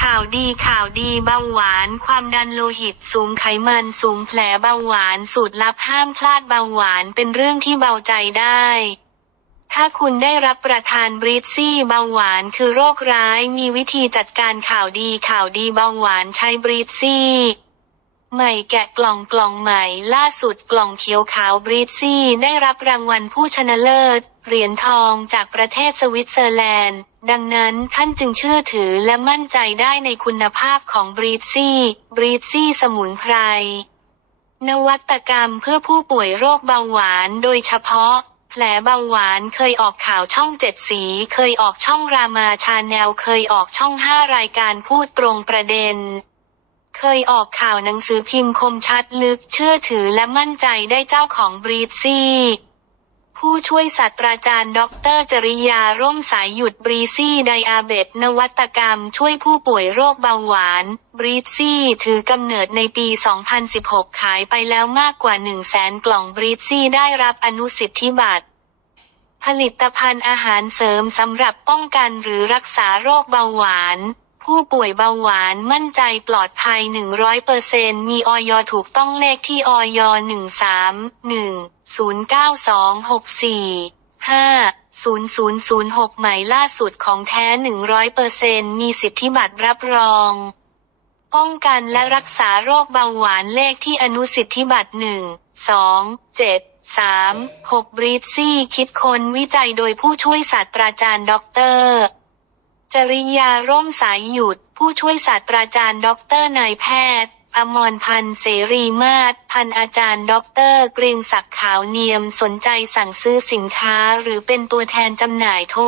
ข่าวดีข่าวดีเบาหวาน ความดันโลหิตสูงไขมันสูงแผลเบาหวานสูตรลับห้ามพลาดเบาหวานเป็นเรื่องที่เบาใจได้ ถ้าคุณได้รับประทานบริซี่เบาหวานคือโรคร้ายมีวิธีจัดการข่าวดีข่าวดีเบาหวานใช้บริซี่ ใหม่แกะกล่องกล่องใหม่ล่าสุดกล่องเขียวขาวบริดซี่ได้รับรางวัลผู้ชนะเลิศ เหรียญทองจากประเทศสวิตเซอร์แลนด์ ดังนั้นท่านจึงเชื่อถือและมั่นใจได้ในคุณภาพของบรีดซี่บรีดซี่สมุนไพร นวัตกรรมเพื่อผู้ป่วยโรคเบาหวานโดยเฉพาะ แผลเบาหวานเคยออกข่าวช่องเจ็ดสี เคยออกช่องรามาชาแนลเคยออกช่องห้ารายการพูดตรงประเด็น เคยออกข่าวหนังสือพิมพ์คมชัดลึกเชื่อถือและมั่นใจได้เจ้าของบรีดซี่ ผู้ช่วยศาสตราจารย์ดอกเตอรจริยาร่มสายหยุดบรีซี่ไดอาเบตนวัตกรรมช่วยผู้ป่วยโรคเบาหวาน บรีซี่ถือกำเนิดในปี 2016 ขายไปแล้วมากกว่า 1 0 0 0 0แสนกล่องบรีซี่ได้รับอนุสิทธิบัตรผลิตภัณฑ์อาหารเสริมสำหรับป้องกันหรือรักษาโรคเบาหวาน ผู้ป่วยเบาหวานมั่นใจปลอดภัย 100%มีออยถูกต้องเลขที่ออย131-09264-50006 หมายล่าสุดของแท้ 100%มีสิทธิบัตรรับรอง ป้องกันและรักษาโรคเบาหวานเลขที่อนุสิทธิบัตร 1 2 7 3 6บรีดซี่คิดค้นวิจัยโดยผู้ช่วยศาสตราจารย์ด็อกเตอร์ จริยาร่มสายหยุด ผู้ช่วยศาสตราจารย์ด็อกเตอร์นายแพทย์ อมรพันธ์เสรีมาศพันอาจารย์ด็อกเตอร์เกรียงศักดิ์ขาวเนียมสนใจสั่งซื้อสินค้าหรือเป็นตัวแทนจำหน่ายโทร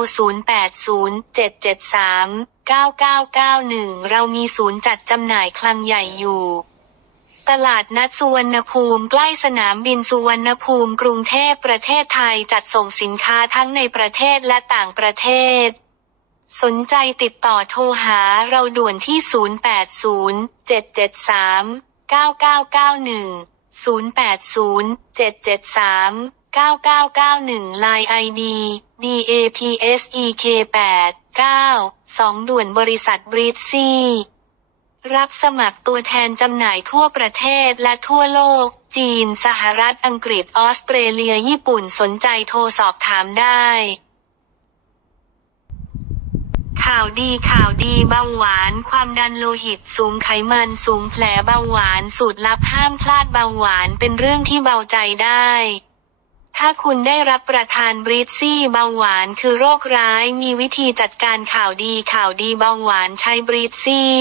0807739991 เรามีศูนย์จัดจำหน่ายคลังใหญ่อยู่ตลาดนัดสุวรรณภูมิใกล้สนามบินสุวรรณภูมิกรุงเทพประเทศไทยจัดส่งสินค้าทั้งในประเทศและต่างประเทศ สนใจติดต่อโทรหาเราด่วนที่ 0807739991 0807739991 Line ID DAPSEK8 9 2 ด่วนบริษัทบริซีรับสมัครตัวแทนจำหน่ายทั่วประเทศและทั่วโลก จีน สหรัฐ อังกฤษ ออสเตรเลีย ญี่ปุ่น สนใจโทรสอบถามได้ ข่าวดีข่าวดีเบาหวาน ความดันโลหิตสูงไขมันสูงแผลเบาหวานสูตรลับห้ามพลาดเบาหวานเป็นเรื่องที่เบาใจได้ ถ้าคุณได้รับประทานบริซี่เบาหวานคือโรคร้ายมีวิธีจัดการข่าวดีข่าวดีเบาหวานใช้บริซี่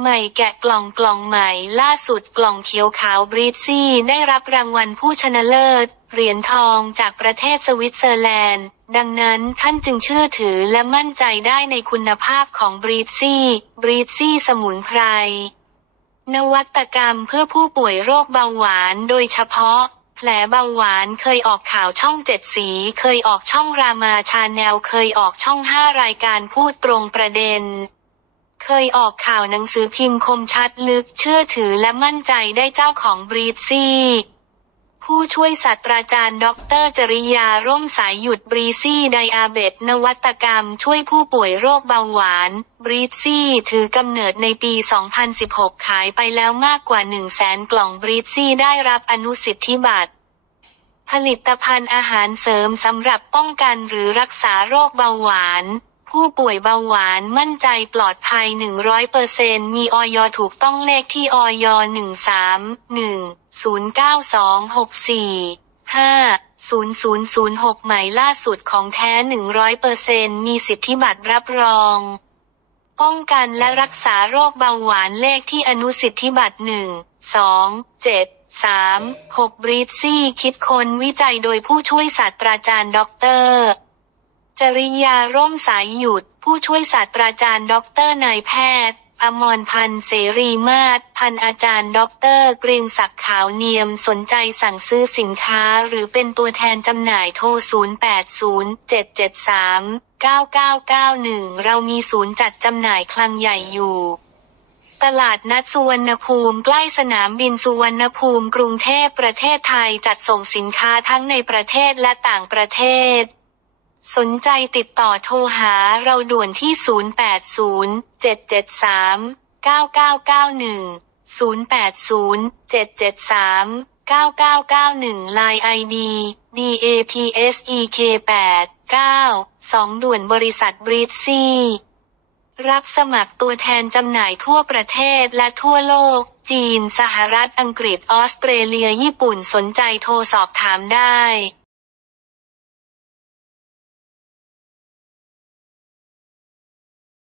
ใหม่แกะกล่องกล่องใหม่ล่าสุดกล่องเขียวขาวบริซี่ ได้รับรางวัลผู้ชนะเลิศ เหรียญทองจากประเทศสวิตเซอร์แลนด์ ดังนั้นท่านจึงเชื่อถือและมั่นใจได้ในคุณภาพของบรีซี่บรีซี่สมุนไพร นวัตกรรมเพื่อผู้ป่วยโรคเบาหวานโดยเฉพาะ แผลเบาหวานเคยออกข่าวช่องเจ็ดสี เคยออกช่องรามาชาแนลเคยออกช่องห้ารายการพูดตรงประเด็น เคยออกข่าวหนังสือพิมพ์คมชัดลึกเชื่อถือและมั่นใจได้เจ้าของบรีดซี่ผู้ช่วยศาสตราจารย์ดอกเตอรจริยา ร่มสายหยุดบรีซี่ไดอาเบตนวัตกรรม ช่วยผู้ป่วยโรคเบาหวาน บรีซี่ถือกำเนิดในปี 2016 ขายไปแล้วมากกว่า 1 0 0 0 0แสนกล่องบรีซี่ได้รับอนุสิทธิบัตร ผลิตภัณฑ์อาหารเสริมสำหรับป้องกันหรือรักษาโรคเบาหวาน ผู้ป่วยเบาหวานมั่นใจปลอดภัย 100%มีออยถูกต้องเลขที่ออย131-09264-50006 หมายล่าสุดของแท้ 100%มีสิทธิบัตรรับรอง ป้องกันและรักษาโรคเบาหวานเลขที่อนุสิทธิบัตร 1 2 7 3 6บรีดซี่คิดค้นวิจัยโดยผู้ช่วยศาสตราจารย์ด็อกเตอร์ จริยาร่มสายหยุด ผู้ช่วยศาสตราจารย์ด็อกเตอร์นายแพทย์ อมรพันธ์เสรีมาศพันอาจารย์ด็อกเตอร์เกรียงศักดิ์ขาวเนียมสนใจสั่งซื้อสินค้าหรือเป็นตัวแทนจำหน่ายโทร 0807739991 เรามีศูนย์จัดจำหน่ายคลังใหญ่อยู่ตลาดนัดสุวรรณภูมิใกล้สนามบินสุวรรณภูมิกรุงเทพประเทศไทยจัดส่งสินค้าทั้งในประเทศและต่างประเทศ สนใจติดต่อโทรหาเราด่วนที่ 080 773 9991 080 773 9991 Line ID DAPSEK8 9 2 ด่วนบริษัทบริตซี่รับสมัครตัวแทนจำหน่ายทั่วประเทศและทั่วโลก จีน สหรัฐ อังกฤษ ออสเตรเลีย ญี่ปุ่น สนใจโทรสอบถามได้